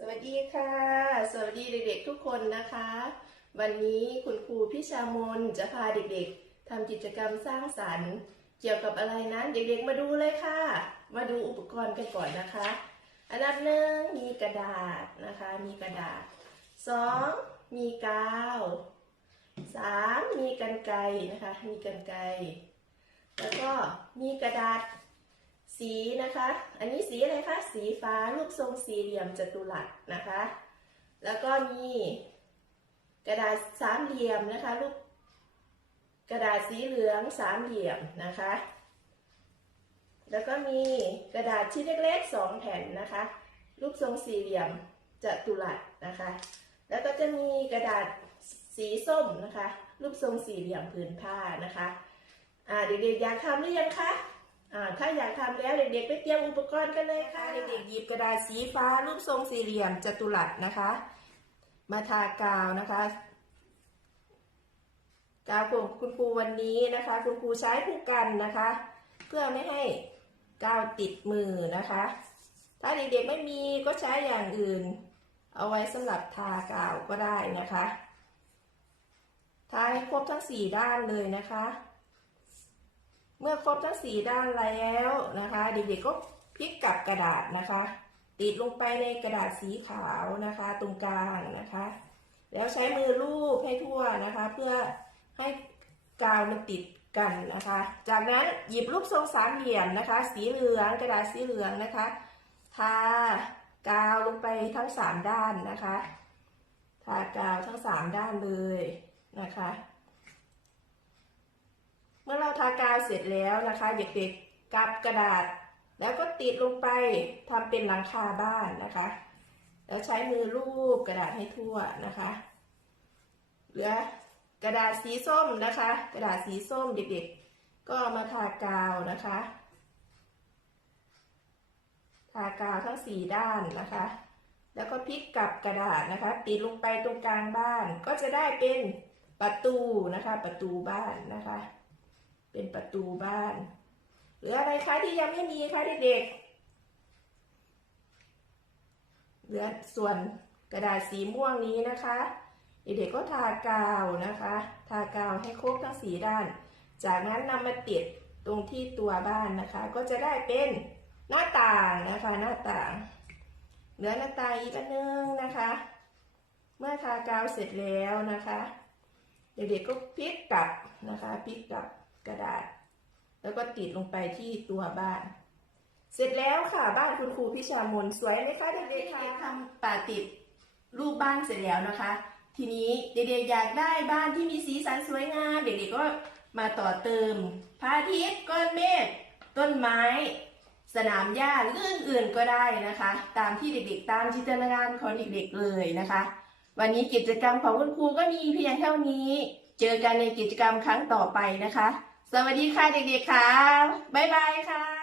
สวัสดีค่ะ สวัสดีเด็กๆทุกคนนะคะ วันนี้คุณครูพิชามนจะพาเด็กๆทำกิจกรรมสร้างสรรค์ เกี่ยวกับอะไรนะเด็กๆมาดูเลยค่ะ มาดูอุปกรณ์กันก่อนนะคะ อันดับหนึ่งมีกระดาษนะคะ มีกระดาษสองมีกาวสามมีกันไกนะคะ มีกันไกแล้วก็มีกระดาษ สีนะคะ อันนี้สีอะไรคะ สีฟ้ารูปทรงสี่เหลี่ยมจัตุรัสนะคะ แล้วก็มีกระดาษสามเหลี่ยมนะคะรูปกระดาษสีเหลืองสามเหลี่ยมนะคะ แล้วก็มีกระดาษชิ้นเล็กๆสองแผ่นนะคะ รูปทรงสี่เหลี่ยมจัตุรัสนะคะ แล้วก็จะมีกระดาษสีส้มนะคะ รูปทรงสี่เหลี่ยมผืนผ้านะคะ อ่าเด็กๆอยากทำหรือยังคะ อ่าถ้าอยากทำแล้วเด็กๆไปเตรียมอุปกรณ์กันเลยค่ะ เด็กๆหยิบกระดาษสีฟ้ารูปทรงสี่เหลี่ยมจัตุรัสนะคะ มาทากาวนะคะกาวของคุณครูวันนี้นะคะ คุณครูใช้ผู้กันนะคะ เพื่อไม่ให้กาวติดมือนะคะ ถ้าเด็กๆไม่มีก็ใช้อย่างอื่น เอาไว้สำหรับทากาวก็ได้นะคะทาให้ครบทั้งสี่ด้านเลยนะคะ เมื่อครบทั้งสี่ด้านแล้วนะคะเด็กๆก็พลิกกลับกระดาษนะคะ ติดลงไปในกระดาษสีขาวนะคะ ตรงกลางนะคะ แล้วใช้มือลูบให้ทั่วนะคะ เพื่อให้กาวมันติดกันนะคะ จากนั้นหยิบรูปทรงสามเหลี่ยมนะคะ สีเหลืองกระดาษสีเหลืองนะคะทากาวลงไปทั้งสามด้านนะคะทากาวทั้งสามด้านเลยนะคะ มื่อเราทากาวเสร็จแล้วนะคะ เด็กๆกับกระดาษ แล้วก็ติดลงไปทำเป็นหลังคาบ้านนะคะ แล้วใช้มือลูบกระดาษให้ทั่วนะคะ เหลือกระดาษสีส้มนะคะ กระดาษสีส้มเด็กๆ ก็มาทากาวนะคะ ทากาวทั้งสี่ด้านนะคะ แล้วก็พลิกกับกระดาษนะคะ ติดลงไปตรงกลางบ้านก็จะได้เป็นประตูนะคะ ประตูบ้านนะคะ เป็นประตูบ้าน หรืออะไรคะที่ยังไม่มีคะเด็กๆเหลือส่วนกระดาษสีม่วงนี้นะคะ เด็กๆก็ทากาวนะคะ ทากาวให้ครบทั้งสีด้าน จากนั้นนำมาติดตรงที่ตัวบ้านนะคะ ก็จะได้เป็นหน้าต่างนะคะหน้าต่างเหลือหน้าต่างอีกอันนึงนะคะ เมื่อทากาวเสร็จแล้วนะคะ เด็กๆก็พลิกกลับนะคะพลิกกลับ กระดาษ แล้วก็ติดลงไปที่ตัวบ้าน เสร็จแล้วค่ะบ้านคุณครูพิชามนสวยไหมคะเด็กๆคะทำป่าติดรูปบ้านเสร็จแล้วนะคะ ทีนี้เด็กๆอยากได้บ้านที่มีสีสันสวยงามเด็กๆก็มาต่อเติมพระอาทิตย์ก้อนเมฆต้นไม้ สนามหญ้าหรืออื่นๆก็ได้นะคะ ตามที่เด็กๆ ตามจินตนาการของเด็กๆเลยนะคะ วันนี้กิจกรรมของคุณครูก็มีเพียงเท่านี้ เจอกันในกิจกรรมครั้งต่อไปนะคะ สวัสดีค่ะเด็กๆค่ะ บ๊ายบายค่ะ